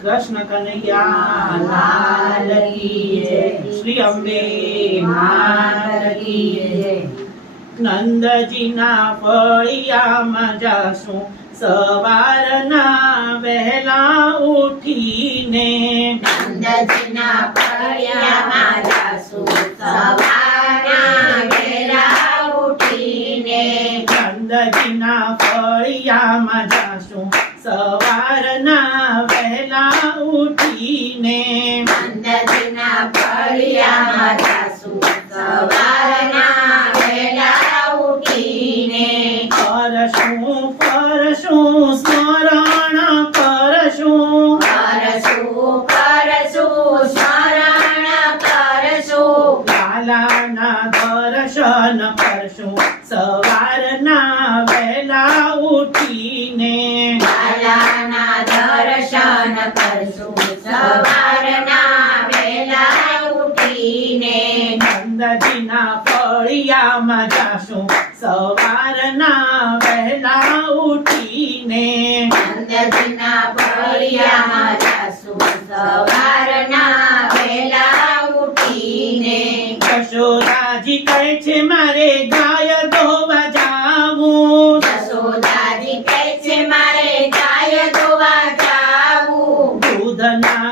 કૃષ્ણ કનૈયા લાલ કી જય. શ્રી અંબે માત કી જય. નંદજીના ફળિયામાં જાશું સવારના વહેલા ઉઠીને નંદજીના ફળિયામાં જાશું સવારના વહેલા ઉઠીને. નંદજીના ફળિયામાં જાશું સવારના ઉઠીને નંદજીના ફળિયામાં જાશું સવારના વહેલા ઉઠીને. કરશું ફરશું સ્મરણ કરશું કરશું કરશું સ્મરણ કરશું લાલાના દર્શન સવારના વેલા ઉઠીને નંદજીના ફળિયામાં જાશું. સવારના વહેલા ઉઠીને નંદજીના ફળિયામાં જાશું. સવારના વહેલા ઉઠીને યશોદાજી કહે છે મારે ગાય ધોવા જાવું જશોદાજી કહે છે મારે ગાય ધોવા જાવું દૂધના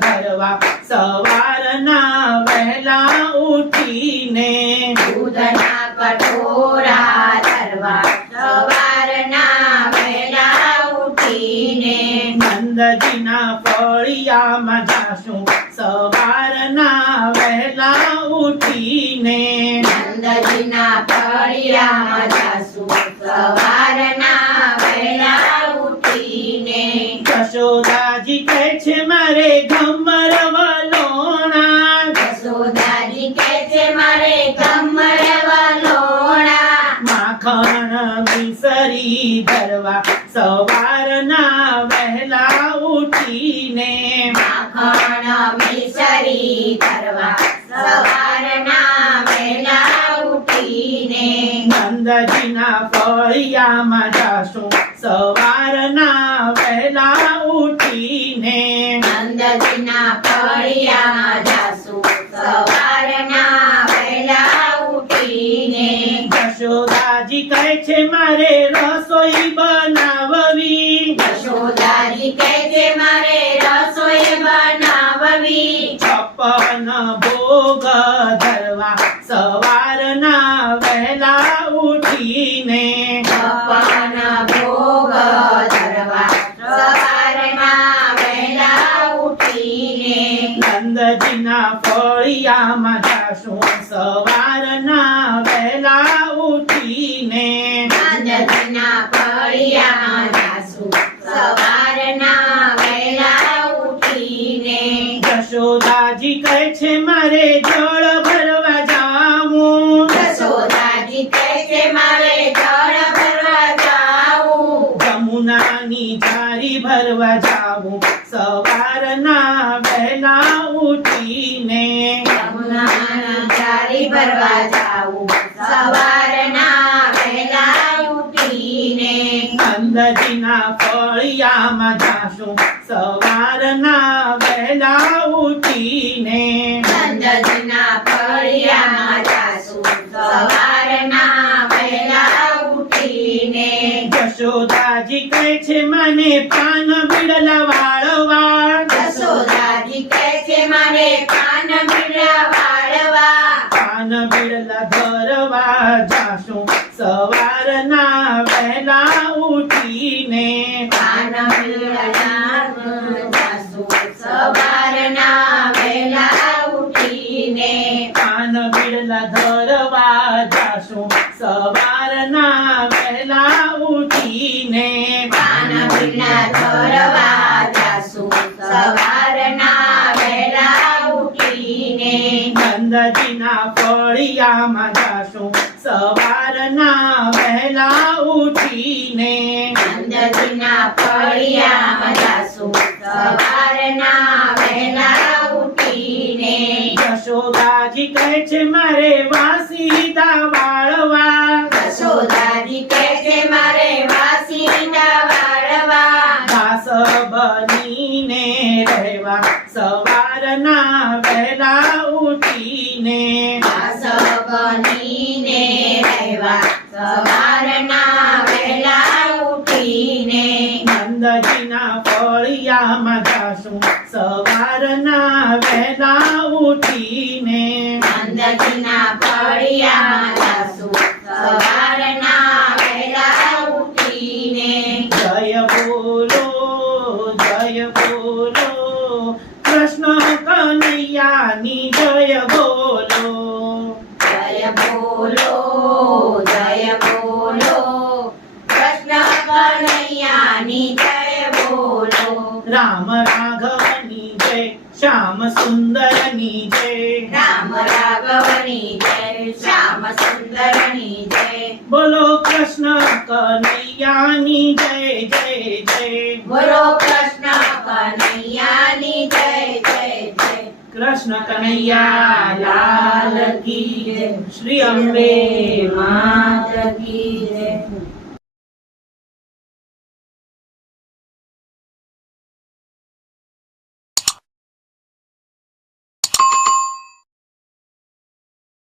ધરવા સવારના વહેલા ઉઠીને દૂધના કટોરા ધરવા સવારના વહેલા ઉઠીને નંદજીના ફળિયામાં જાશું સવારના વહેલા ઉઠીને નંદજીના ફળિયામાં જાશું સવારના વહેલા ઉઠીને યશોદાજી કહે છે મારે ઘમર વલોણા જશોદાજી કહે છે મારે કમર વલોણા માખણ મિસરી ધરવા સવારના વહેલા ઉઠીને માખણ મિસરી કરવા. સવારના વહેલા ઉઠીને નંદજીના ફળિયામાં જાશું. સવારના વહેલા ઉઠીને નંદજીના ફળિયામાં જાશું. સવારના ઉઠીને કહે છે મારે જાશું સવારના વેલા ઉઠીને નંદજીના ફળિયામાં જાશું સવારના વહેલા ઉઠીને યશોદાજી કહે છે મારે જળ ભરવા જાવું. જશોદાજી કહે છે મારે જળ ભરવા જાવું. જમુનાની જારી ભરવા જાવું. સવારના વહેલા ઉઠીને જમુના ભરવા જાઉં. સવારના વહેલા ઉઠીને નંદજીના ફળિયામાં જાશું. સવારના વહેલા ઉઠીને નંદજીના ફળિયામાં જાશું. સવારના વહેલા ઉઠીને જશોદાજી કહે છે મને પાન બીડલા વાળવા જશોદાજી કહે છે મારે પાન બીડા વાળવા પાન બીડલા ધરવા જાશું સવારના વહેલા ઉઠીને પાન બીડા જાશું સવારના વેલા ઉઠીને પાન પીડલા જાશું. સવારના વહેલા ઉઠીને પાન બીડા ધરવા ફળિયામાં જાશું. સવારના વહેલા ઉઠીને નંદજીના ફળિયામાં જાશું સવારના વહેલા ઉઠીને યશોદાજી કહે છે મારે વાસીદા વાળવા. યશોદાજી કહે છે મારે વાસીના વાળવા. દાસ બની બનીને રહેવા સવારના વહેલા ઉઠીને દાસ બનીને સવારના વહેલા ઉઠીને નંદજીના ફળિયામાં જાશું. સવારના વહેલા ઉઠીને જય બોલો જય બોલો કૃષ્ણ કનૈયાની જય બોલો. જય બોલો જય બોલો કૃષ્ણ કનૈયાની જય બોલો. રામ રાઘવની જય શ્યામ સુંદરની જય રામ રાઘવની જય શ્યામ સુંદરની જય બોલો કૃષ્ણ કનૈયાની જય જય જય બોલો કૃષ્ણ કનૈયાની જય જય જય કૃષ્ણ કનૈયા લાલ કી જય શ્રી અંબે જય